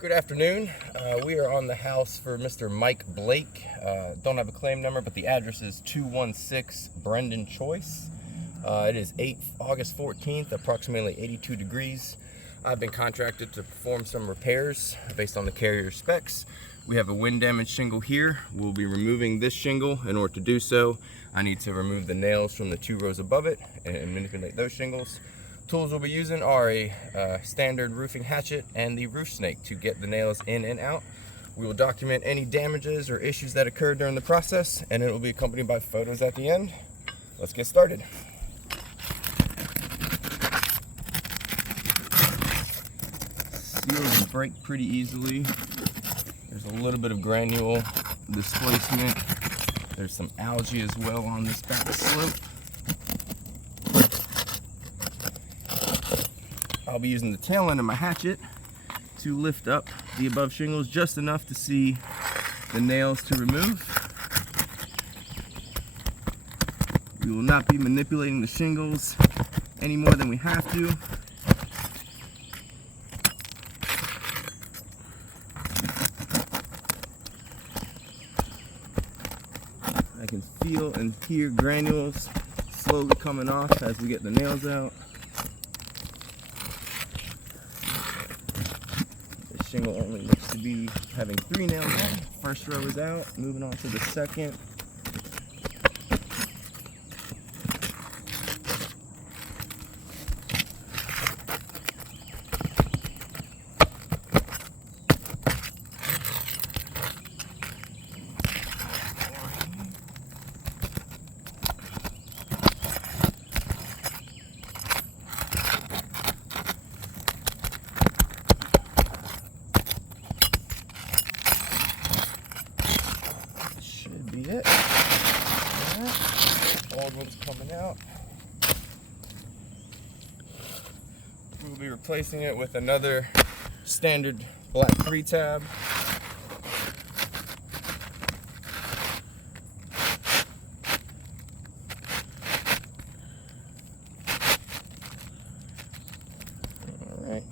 Good afternoon. We are on the house for Mr. Mike Blake. Don't have a claim number, but the address is 216 Brendan Choice. It is August 14th, approximately 82 degrees. I've been contracted to perform some repairs based on the carrier specs. We have a wind damage shingle here. We'll be removing this shingle. In order to do so, I need to remove the nails from the 2 rows above it and manipulate those shingles. Tools we'll be using are a standard roofing hatchet and the roof snake to get the nails in and out. We will document any damages or issues that occurred during the process, and it will be accompanied by photos at the end. Let's get started. Seals break pretty easily. There's a little bit of granule displacement. There's some algae as well on this back slope. I'll be using the tail end of my hatchet to lift up the above shingles just enough to see the nails to remove. We will not be manipulating the shingles any more than we have to. I can feel and hear granules slowly coming off as we get the nails out. Shingle only looks to be having 3 nails on. First row is out, moving on to the second. It. Old one's coming out. We'll be replacing it with another standard black 3-tab. All right.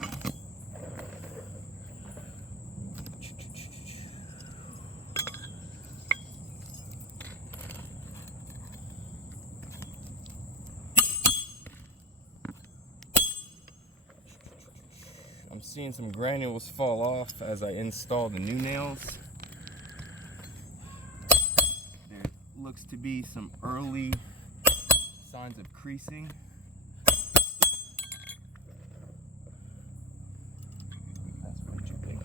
I'm seeing some granules fall off as I install the new nails. There looks to be some early signs of creasing. That's way too big.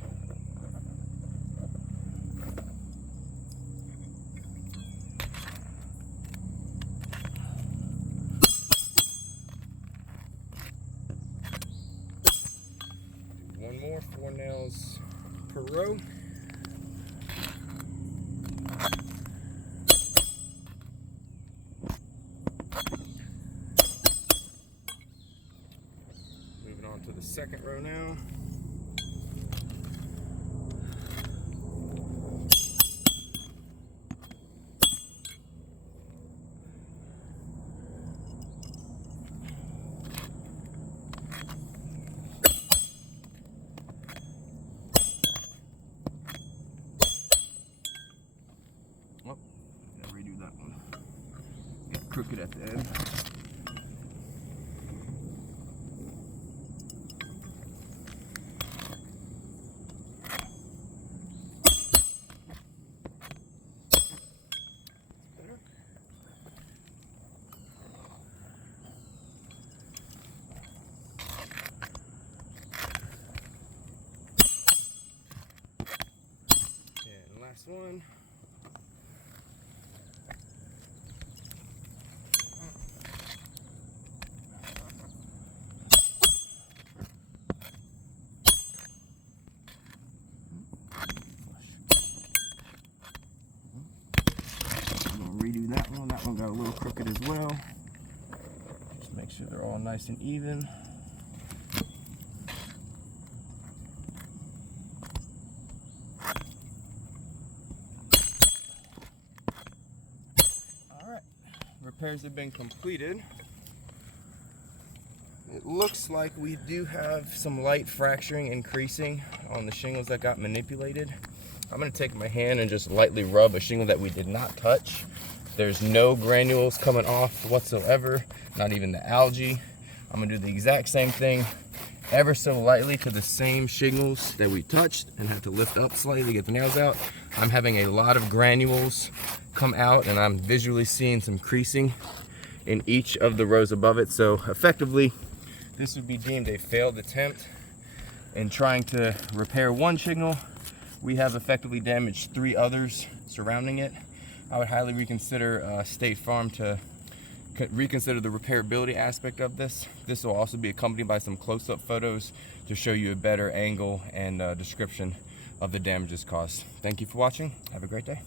One more, 4 nails per row. Moving on to the second row now. Oh, gotta redo that one. Get crooked at the end. And last one. Redo that one. That one got a little crooked as well. Just make sure they're all nice and even. All right, repairs have been completed. It it looks like we do have some light fracturing and creasing on the shingles that got manipulated. I'm going to take my hand and just lightly rub a shingle that we did not touch. There's no granules coming off whatsoever, not even the algae. I'm going to do the exact same thing ever so lightly to the same shingles that we touched and have to lift up slightly to get the nails out. I'm having a lot of granules come out, and I'm visually seeing some creasing in each of the rows above it. So effectively, this would be deemed a failed attempt in trying to repair one shingle. We have effectively damaged 3 others surrounding it. I would highly reconsider State Farm to reconsider the repairability aspect of this. This will also be accompanied by some close-up photos to show you a better angle and description of the damages caused. Thank you for watching. Have a great day.